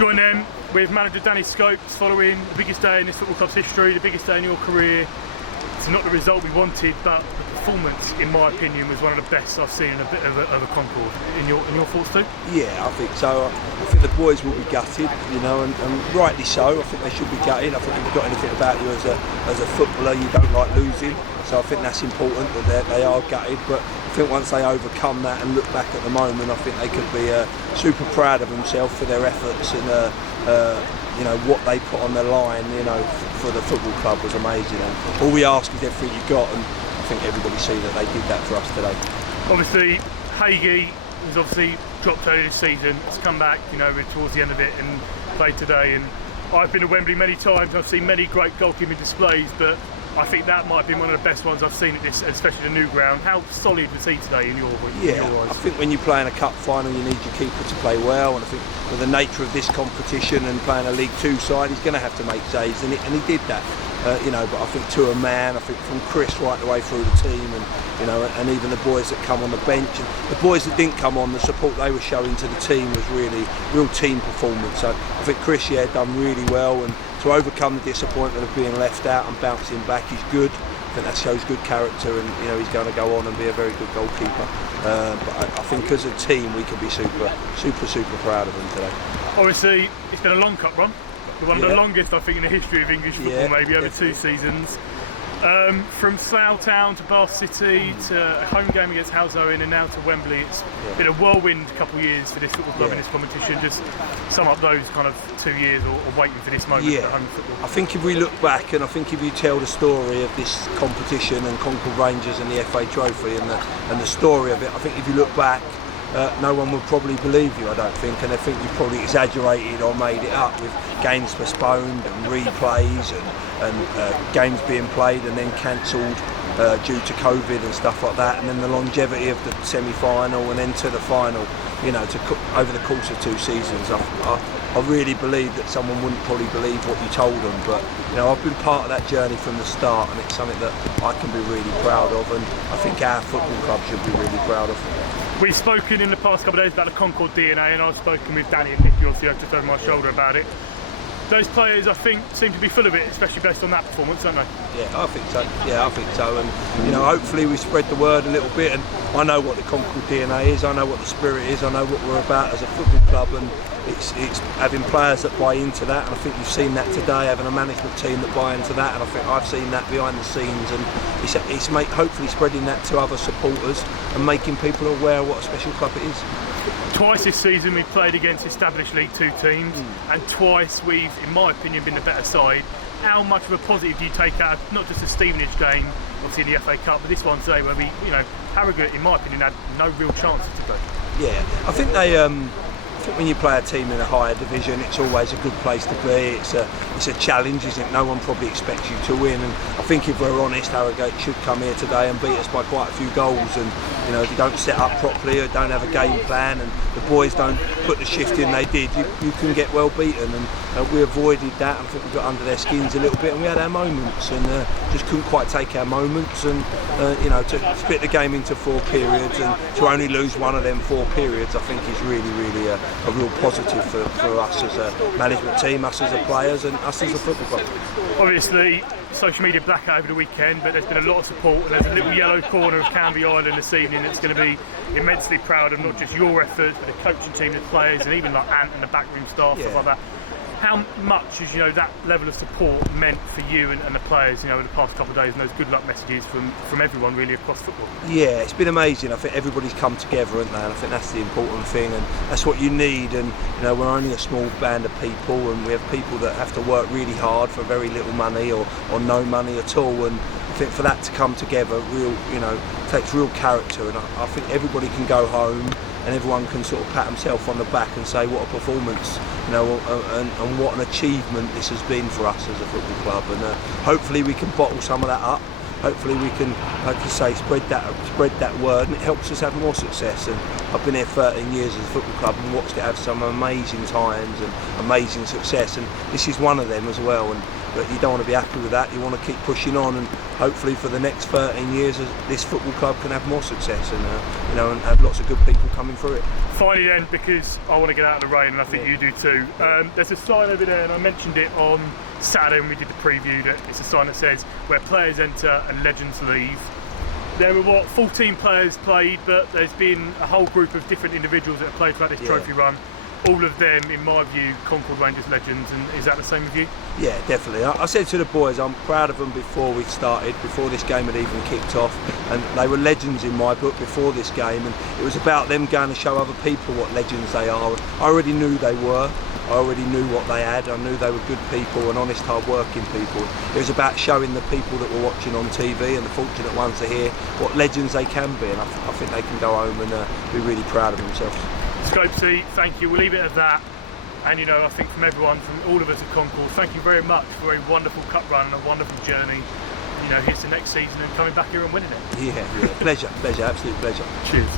Join them with manager Danny Scopes following the biggest day in this football club's history, the biggest day in your career. It's not the result we wanted, but the performance, in my opinion, was one of the best I've seen in a bit of a Concord. In your thoughts too? Yeah, I think so. I think the boys will be gutted, and rightly so. I think they should be gutted. I think if you've got anything about you as a footballer, you don't like losing. So I think that's important that they are gutted. But I think once they overcome that and look back at the moment, I think they could be super proud of themselves for their efforts and what they put on the line, for the football club was amazing. And all we ask is everything you got, and I think everybody see that they did that for us today. Obviously, Hagee was obviously dropped early this season. It's come back, towards the end of it and played today. And I've been to Wembley many times. I've seen many great goalkeeping displays, but I think that might have been one of the best ones I've seen at this, especially the new ground. How solid was he today in your eyes? I think when you play in a cup final, you need your keeper to play well, and I think with the nature of this competition and playing a League Two side, he's going to have to make saves, and he did that. But I think to a man, I think from Chris right the way through the team, and even the boys that come on the bench, and the boys that didn't come on, the support they were showing to the team was really real team performance. So I think Chris done really well, and to overcome the disappointment of being left out and bouncing back is good. I think that shows good character, and he's going to go on and be a very good goalkeeper. But I think as a team we can be super proud of him today. Obviously, it's been a long cup run. One of the longest, I think, in the history of English football, maybe over definitely. 2 seasons. From Slough Town to Bath City to a home game against Halesowen and now to Wembley, it's been a whirlwind couple of years for this football club in this competition. Just sum up those kind of 2 years or waiting for this moment for home football. I think if we look back, and I think if you tell the story of this competition and Concord Rangers and the FA Trophy and the story of it, I think if you look back, no one would probably believe you, I don't think, and I think you probably exaggerated or made it up with games postponed and replays and games being played and then cancelled due to COVID and stuff like that, and then the longevity of the semi-final and then to the final, over the course of 2 seasons. I really believe that someone wouldn't probably believe what you told them, but I've been part of that journey from the start, and it's something that I can be really proud of, and I think our football club should be really proud of. We've spoken in the past couple of days about the Concord DNA, and I've spoken with Danny and Nicky, obviously, just over my shoulder about it. Those players, I think, seem to be full of it, especially based on that performance, don't they? Yeah, I think so. And hopefully we spread the word a little bit. And I know what the Concord DNA is. I know what the spirit is. I know what we're about as a football club. And it's having players that buy into that. And I think you've seen that today, having a management team that buy into that. And I think I've seen that behind the scenes. And it's hopefully spreading that to other supporters and making people aware of what a special club it is. Twice this season we've played against established League Two teams, and twice we've, in my opinion, been the better side. How much of a positive do you take out of not just the Stevenage game, obviously in the FA Cup, but this one today where we, Harrogate, in my opinion, had no real chances today? Yeah, I think when you play a team in a higher division, it's always a good place to be. It's a challenge, isn't it? No one probably expects you to win, and I think if we're honest, Harrogate should come here today and beat us by quite a few goals. And if you don't set up properly or don't have a game plan, and the boys don't put the shift in they did, you can get well beaten. And we avoided that. I think we got under their skins a little bit, and we had our moments, and just couldn't quite take our moments. And to split the game into 4 periods and to only lose one of them 4 periods, I think is really, really a real positive for us as a management team, us as a players, and us as a football club. Obviously, social media blackout over the weekend, but there's been a lot of support, and there's a little yellow corner of Canby Island this evening that's going to be immensely proud of not just your efforts, but the coaching team, the players, and even like Ant and the backroom staff, stuff like that. How much has that level of support meant for you and the players, in the past couple of days, and those good luck messages from everyone really across football? Yeah, it's been amazing. I think everybody's come together, haven't they? And I think that's the important thing, and that's what you need. And we're only a small band of people, and we have people that have to work really hard for very little money or no money at all. And I think for that to come together, takes real character. And I think everybody can go home and everyone can sort of pat himself on the back and say what a performance, and what an achievement this has been for us as a football club. And hopefully we can bottle some of that up. Hopefully we can, like you say, spread that word, and it helps us have more success. And I've been here 13 years as a football club and watched it have some amazing times and amazing success, and this is one of them as well. And but you don't want to be happy with that. You want to keep pushing on, and hopefully for the next 13 years this football club can have more success, and and have lots of good people coming through it. Finally then, because I want to get out of the rain, and I think you do too, there's a sign over there, and I mentioned it on Saturday when we did the preview, that it's a sign that says where players enter and legends leave. There were 14 players played, but there's been a whole group of different individuals that have played throughout this trophy run. All of them, in my view, Concord Rangers legends, and is that the same with you? Yeah, definitely. I said to the boys, I'm proud of them before we started, before this game had even kicked off, and they were legends in my book before this game, and it was about them going to show other people what legends they are. I already knew they were. I already knew what they had. I knew they were good people and honest, hard-working people. It was about showing the people that were watching on TV and the fortunate ones to hear what legends they can be, and I think they can go home and be really proud of themselves. Scopesy, thank you. We'll leave it at that. And I think from everyone, from all of us at Concord, thank you very much for a wonderful cup run and a wonderful journey. Here's the next season and coming back here and winning it. Yeah, pleasure, absolute pleasure. Cheers.